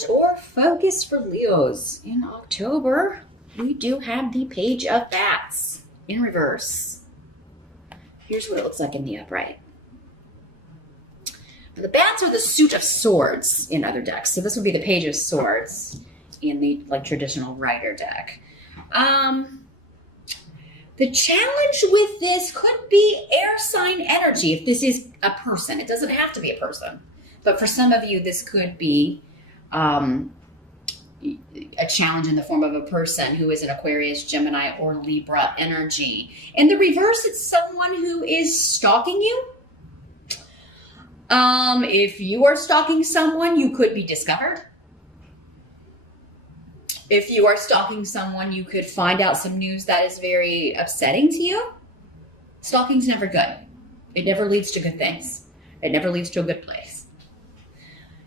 challenge or focus for Leos in October? We do have the Page of Bats in reverse. Here's what it looks like in the upright. The bats are the suit of swords in other decks. So this would be the Page of Swords in the traditional Rider deck. The challenge with this could be air sign energy if this is a person. It doesn't have to be a person. But for some of you, this could be a challenge in the form of a person who is an Aquarius, Gemini, or Libra energy. In the reverse, it's someone who is stalking you. If you are stalking someone, you could be discovered. If you are stalking someone, you could find out some news that is very upsetting to you. Stalking's never good. It never leads to good things. It never leads to a good place.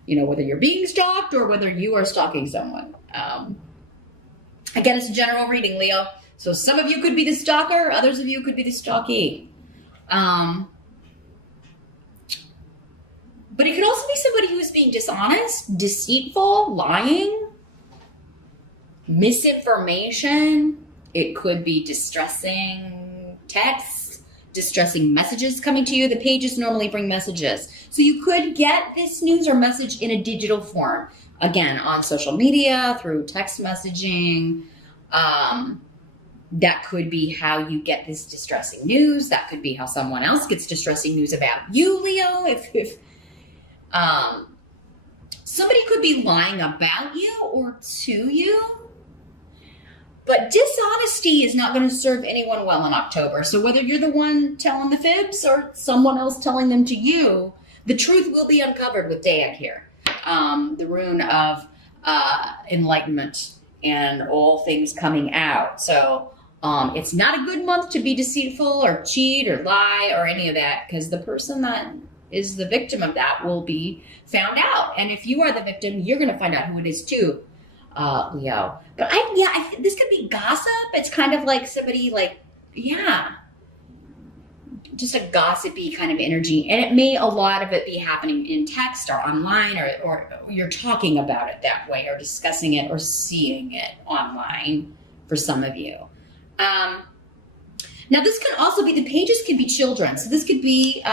You know, whether you're being stalked or whether you are stalking someone. Again, it's a general reading, Leo. So some of you could be the stalker, others of you could be the stalkee. But it could also be somebody who is being dishonest, deceitful, lying, misinformation. It could be distressing texts, distressing messages coming to you. The pages normally bring messages. So you could get this news or message in a digital form. Again, on social media, through text messaging. That could be how you get this distressing news. That could be how someone else gets distressing news about you, Leo. If somebody could be lying about you or to you. But dishonesty is not going to serve anyone well in October. So whether you're the one telling the fibs or someone else telling them to you, the truth will be uncovered with Dayak here. The rune of enlightenment and all things coming out. So it's not a good month to be deceitful or cheat or lie or any of that, because the person that is the victim of that will be found out. And if you are the victim, you're going to find out who it is too. Leo. But this could be gossip. It's kind of like somebody just a gossipy kind of energy. And it may, a lot of it be happening in text or online, or you're talking about it that way, or discussing it or seeing it online for some of you. Now this can also be, the pages could be children. So this could be,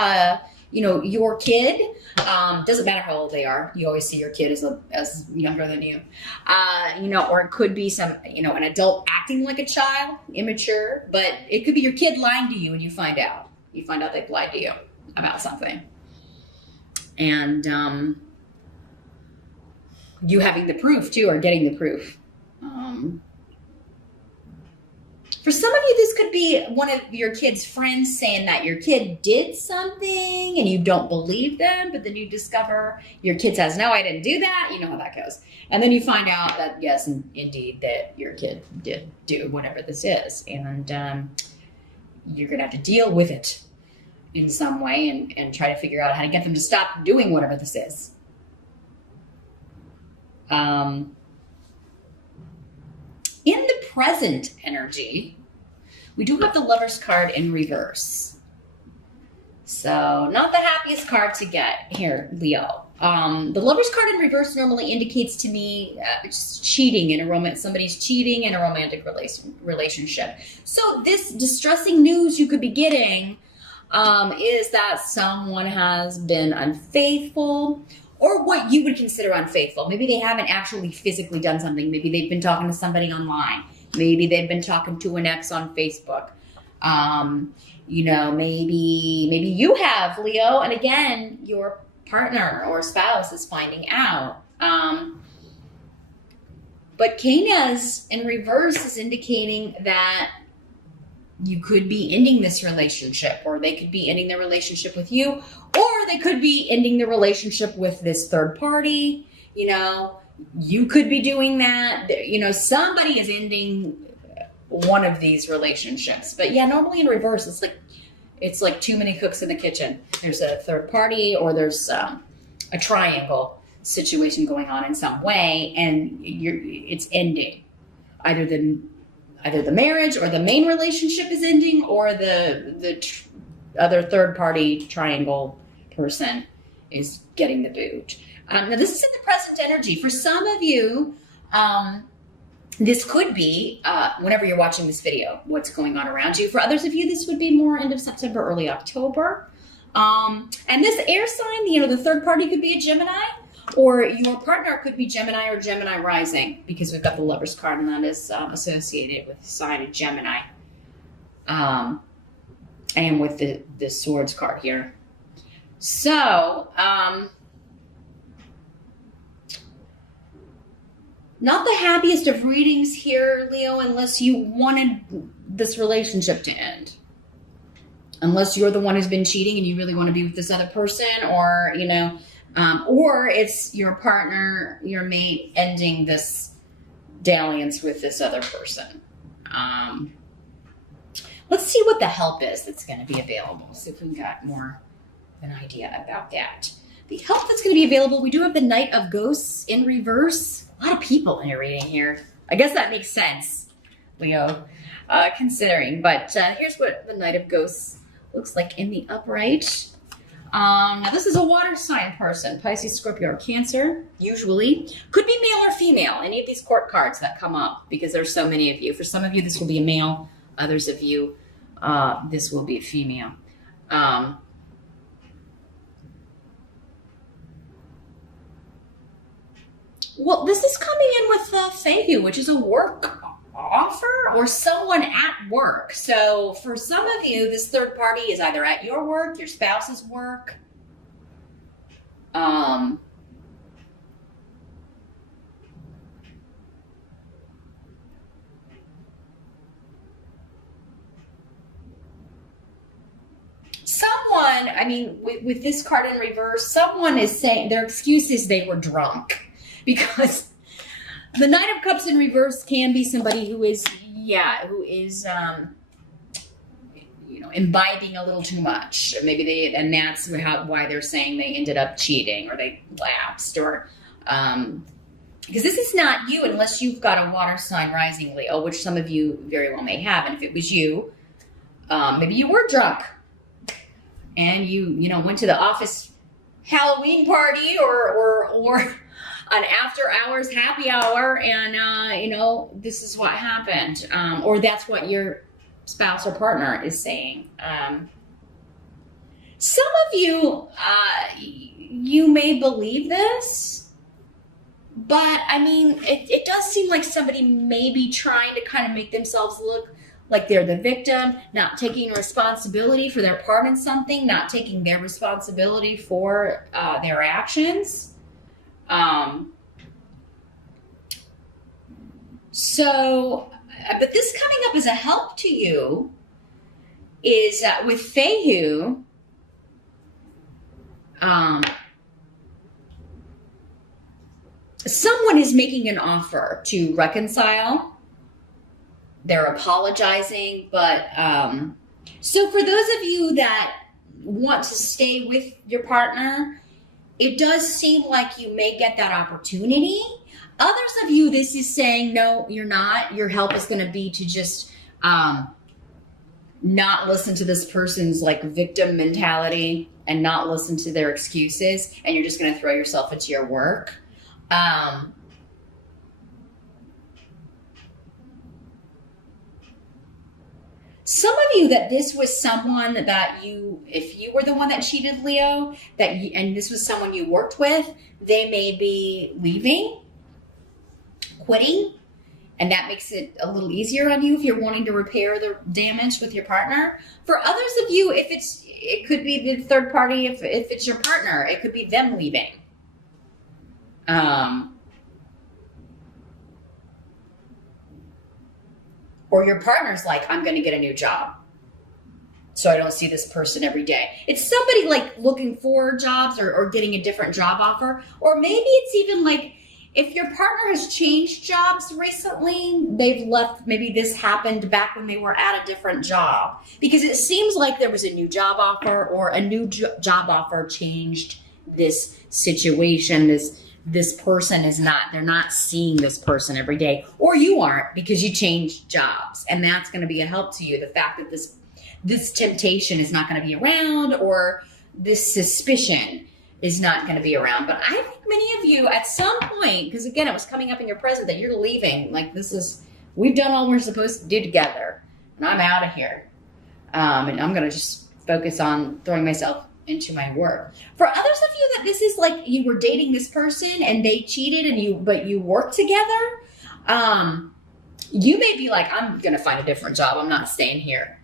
your kid. Doesn't matter how old they are. You always see your kid as younger than you. Or it could be an adult acting like a child, immature, but it could be your kid lying to you and you find out. You find out they've lied to you about something. And you having the proof too, or getting the proof. For some of you, this could be one of your kid's friends saying that your kid did something and you don't believe them, but then you discover your kid says, no, I didn't do that. You know how that goes. And then you find out that, yes, indeed, that your kid did do whatever this is. And you're going to have to deal with it in some way and try to figure out how to get them to stop doing whatever this is. In the present energy, we do have the Lover's card in reverse. So not the happiest card to get here, Leo. The Lover's card in reverse normally indicates to me just cheating in a romance. Somebody's cheating in a romantic relationship. So this distressing news you could be getting is that someone has been unfaithful, or what you would consider unfaithful. Maybe they haven't actually physically done something. Maybe they've been talking to somebody online. Maybe they've been talking to an ex on Facebook. Maybe you have, Leo, and again, your partner or spouse is finding out. But Canas in reverse is indicating that you could be ending this relationship, or they could be ending their relationship with you, or they could be ending the relationship with this third party. You could be doing that. Somebody is ending one of these relationships. But yeah, normally in reverse, it's like too many cooks in the kitchen. There's a third party, or there's a triangle situation going on in some way, and it's ending. Either the marriage or the main relationship is ending, or the other third party triangle person is getting the boot. Now, this is in the present energy. For some of you, this could be whenever you're watching this video, what's going on around you. For others of you, this would be more end of September, early October. And this air sign, the third party could be a Gemini, or your partner could be Gemini or Gemini rising, because we've got the Lovers card, and that is associated with the sign of Gemini. And with the Swords card here. So, not the happiest of readings here, Leo, unless you wanted this relationship to end. Unless you're the one who's been cheating and you really want to be with this other person, or, or it's your partner, your mate, ending this dalliance with this other person. Let's see what the help is that's going to be available. See if we got more of an idea about that. The help that's going to be available, we do have the Knight of Ghosts in reverse. A lot of people in your reading here. I guess that makes sense, Leo, considering. But here's what the Knight of Ghosts looks like in the upright. Now, this is a water sign person, Pisces, Scorpio, or Cancer, usually. Could be male or female, any of these court cards that come up, because there's so many of you. For some of you, this will be a male. Others of you, this will be a female. Well, this is coming in with Fehu, which is a work offer or someone at work. So for some of you, this third party is either at your work, your spouse's work. Someone, with this card in reverse, someone is saying their excuse is they were drunk. Because the Knight of Cups in reverse can be somebody who is imbibing a little too much. Maybe and that's why they're saying they ended up cheating or they lapsed, or because this is not you unless you've got a water sign rising, Leo, which some of you very well may have. And if it was you, maybe you were drunk and you went to the office Halloween party or an after hours happy hour, and this is what happened, or that's what your spouse or partner is saying. Some of you, you may believe this, but it does seem like somebody may be trying to kind of make themselves look like they're the victim, not taking responsibility for their part in something, not taking their responsibility for their actions. But this coming up as a help to you is with Fehu, someone is making an offer to reconcile. They're apologizing, but so for those of you that want to stay with your partner, it does seem like you may get that opportunity. Others of you, this is saying, no, you're not. Your help is going to be to just not listen to this person's victim mentality and not listen to their excuses. And you're just going to throw yourself into your work. Some of you that this was someone that if you were the one that cheated, Leo, and this was someone you worked with, they may be leaving, quitting, and that makes it a little easier on you if you're wanting to repair the damage with your partner. For others of you, it could be the third party. If it's your partner, it could be them leaving. Or your partner's like, I'm going to get a new job, so I don't see this person every day. It's somebody looking for jobs or getting a different job offer. Or maybe it's even if your partner has changed jobs recently, they've left, maybe this happened back when they were at a different job. Because it seems like there was a new job offer, or a new job offer changed this situation. This person they're not seeing this person every day. Or you aren't, because you changed jobs. And that's going to be a help to you. The fact that this temptation is not going to be around, or this suspicion. is not going to be around. But I think many of you at some point, because again, it was coming up in your present that you're leaving. Like we've done all we're supposed to do together, and I'm out of here. And I'm going to just focus on throwing myself into my work. For others of you that this is like you were dating this person and they cheated but you worked together, you may be like, I'm going to find a different job. I'm not staying here.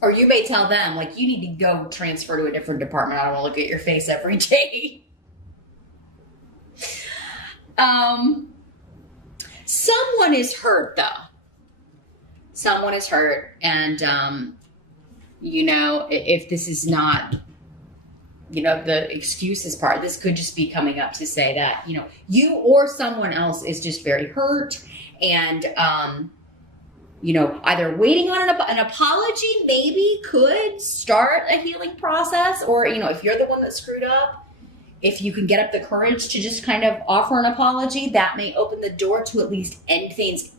Or you may tell them, like, you need to go transfer to a different department. I don't want to look at your face every day. Someone is hurt, though. Someone is hurt. And, if this is not, the excuses part, this could just be coming up to say that, you or someone else is just very hurt. And, either waiting on an apology maybe could start a healing process, or, if you're the one that screwed up, if you can get up the courage to just kind of offer an apology, that may open the door to at least end things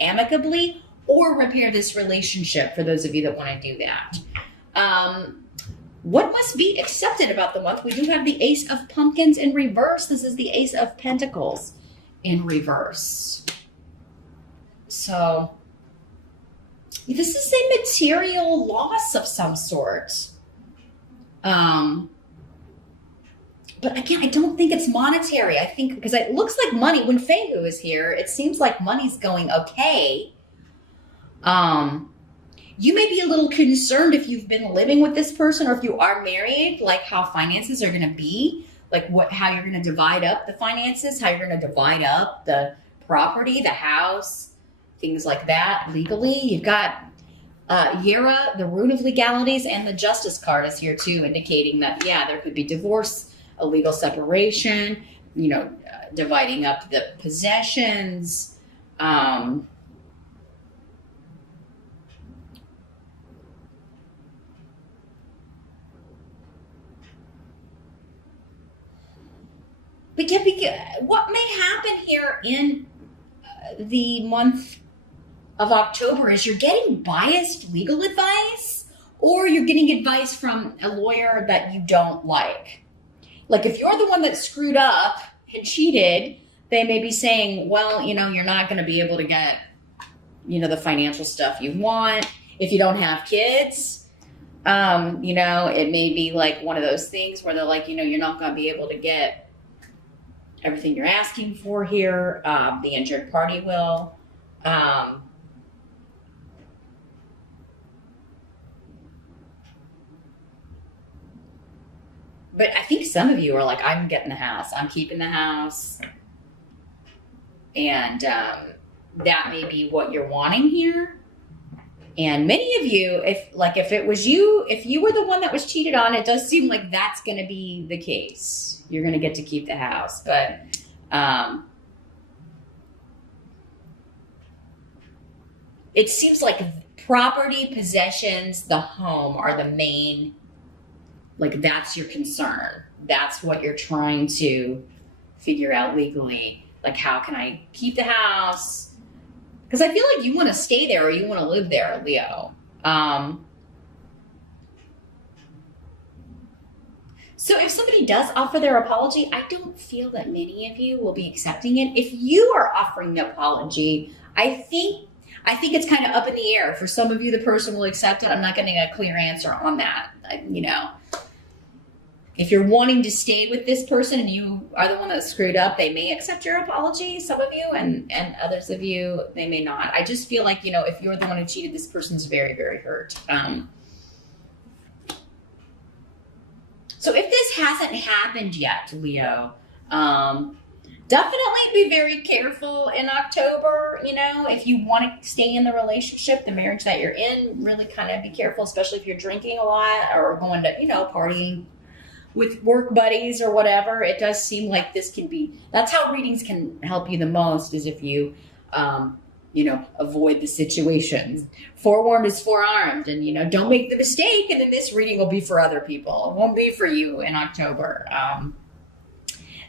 amicably or repair this relationship for those of you that want to do that. What must be accepted about the month? We do have the Ace of Pumpkins in reverse. This is the Ace of Pentacles in reverse. So this is a material loss of some sort. But again, I don't think it's monetary. I think because it looks like money, when Fehu is here, it seems like money's going okay. You may be a little concerned if you've been living with this person or if you are married, like how finances are going to be, like how you're going to divide up the finances, how you're going to divide up the property, the house, things like that legally. You've got Yera, the Rune of Legalities, and the Justice card is here too, indicating that, there could be divorce, a legal separation, dividing up the possessions. What may happen here in the month of October is you're getting biased legal advice, or you're getting advice from a lawyer that you don't like. Like if you're the one that screwed up and cheated, they may be saying, well, you're not going to be able to get, the financial stuff you want if you don't have kids. It may be like one of those things where they're like, you're not going to be able to get everything you're asking for here. The injured party will. But I think some of you are like, I'm getting the house. I'm keeping the house. And that may be what you're wanting here. And many of you, if it was you, if you were the one that was cheated on, it does seem like that's going to be the case. You're going to get to keep the house. But it seems like property, possessions, the home are the main, like that's your concern. That's what you're trying to figure out legally. Like, how can I keep the house? Because I feel like you want to stay there or you want to live there, Leo. So if somebody does offer their apology, I don't feel that many of you will be accepting it. If you are offering the apology, I think it's kind of up in the air. For some of you, the person will accept it. I'm not getting a clear answer on that. If you're wanting to stay with this person and you are the one that screwed up, they may accept your apology, some of you, and others of you, they may not. I just feel like, if you're the one who cheated, this person's very, very hurt. So if this hasn't happened yet, Leo, definitely be very careful in October. If you want to stay in the relationship, the marriage that you're in, really kind of be careful, especially if you're drinking a lot or going to, partying with work buddies or whatever. It does seem like this can be, that's how readings can help you the most, is if you, avoid the situations. Forewarned is forearmed, and, don't make the mistake. And then this reading will be for other people. It won't be for you in October.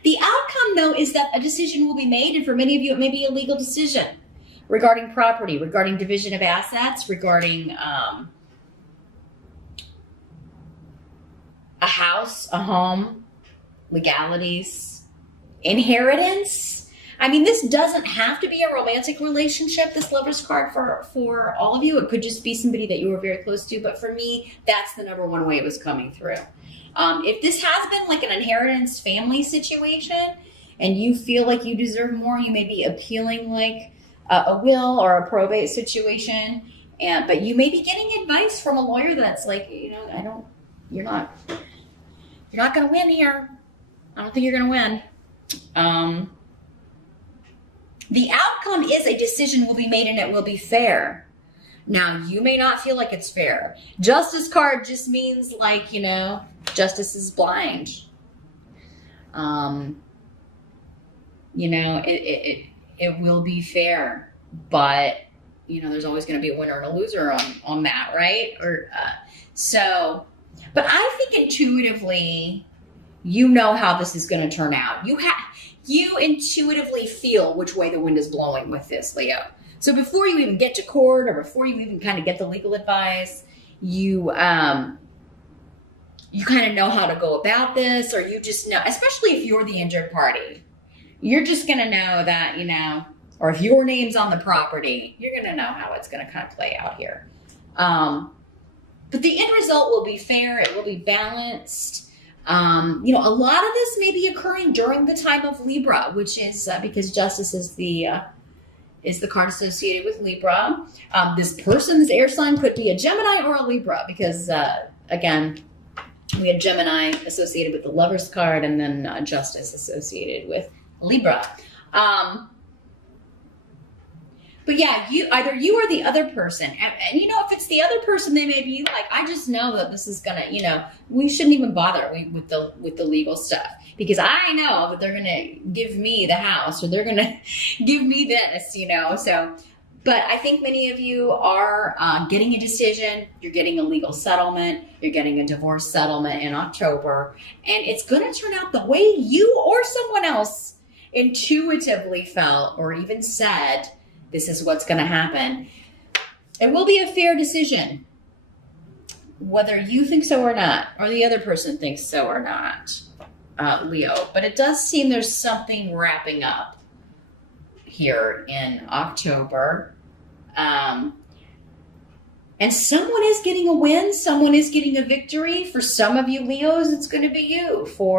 The outcome, though, is that a decision will be made. And for many of you, it may be a legal decision regarding property, regarding division of assets, regarding, a house, a home, legalities, inheritance. I mean, this doesn't have to be a romantic relationship, this Lover's card for all of you. It could just be somebody that you were very close to. But for me, that's the number one way it was coming through. If this has been like an inheritance family situation and you feel like you deserve more, you may be appealing like a will or a probate situation. But you may be getting advice from a lawyer that's like, you're not going to win here. I don't think you're going to win. The outcome is a decision will be made and it will be fair. Now, you may not feel like it's fair. Justice card just means like, justice is blind. It will be fair, but there's always going to be a winner and a loser on that, right? But I think intuitively, how this is going to turn out. You intuitively feel which way the wind is blowing with this, Leo. So before you even get to court or before you even kind of get the legal advice, you kind of know how to go about this, or you just know, especially if you're the injured party, you're just going to know that, or if your name's on the property, you're going to know how it's going to kind of play out here. But the end result will be fair. It will be balanced. A lot of this may be occurring during the time of Libra, which is because justice is the card associated with Libra. This person's air sign could be a Gemini or a Libra because, again, we had Gemini associated with the Lover's card and then justice associated with Libra. But yeah, either you or the other person. And if it's the other person, they may be like, I just know that this is going to, we shouldn't even bother with the legal stuff because I know that they're going to give me the house or they're going to give me this, So, but I think many of you are getting a decision. You're getting a legal settlement. You're getting a divorce settlement in October. And it's going to turn out the way you or someone else intuitively felt or even said, this is what's going to happen. It will be a fair decision, whether you think so or not, or the other person thinks so or not, Leo. But it does seem there's something wrapping up here in October. And someone is getting a win. Someone is getting a victory. For some of you Leos, it's going to be you. For